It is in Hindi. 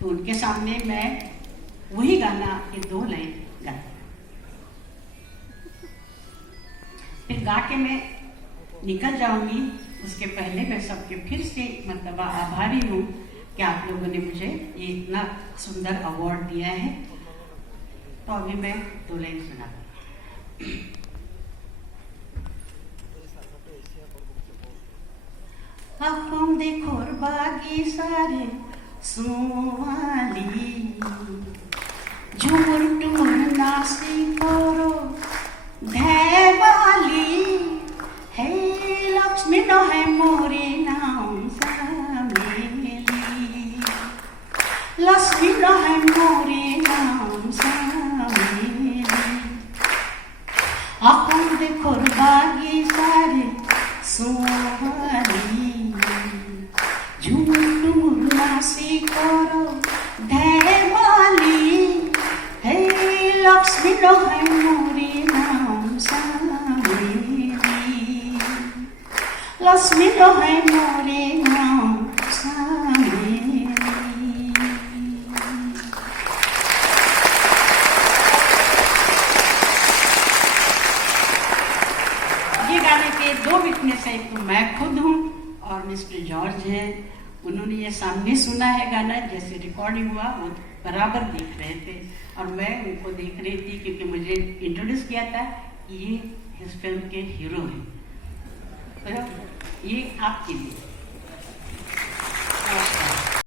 तो उनके सामने मैं वही गाना ये 2 लाइन गाती, फिर गा के मैं निकल जाऊंगी। उसके पहले मैं सबके फिर से मतलब आभारी हूँ कि आप लोगों ने मुझे ये इतना सुंदर अवार्ड दिया है। तो अभी मैं 2 लाइन सुनाती। हम देखो बागी सारे सुवाली झुमुर टुमुर नासी करो धैवाली हे लक्ष्मी न है मोरे नाम सामेली, लक्ष्मी न है मोरे नाम सामेली। हम देखो बागी सारे सुवाली झुमुर टुमुर नासी करो धैवाली हे लक्ष्मी न है मोरे नाम सामेली, लक्ष्मी न है मोरे नाम सामेली। ये गाने के 2 विटनेस है, एक तो मैं खुद हूँ और मिस्टर जॉर्ज हैं। उन्होंने ये सामने सुना है गाना, जैसे रिकॉर्डिंग हुआ वो बराबर देख रहे थे और मैं उनको देख रही थी क्योंकि मुझे इंट्रोड्यूस किया था ये इस फिल्म के हीरो हैं। तो ये आपके लिए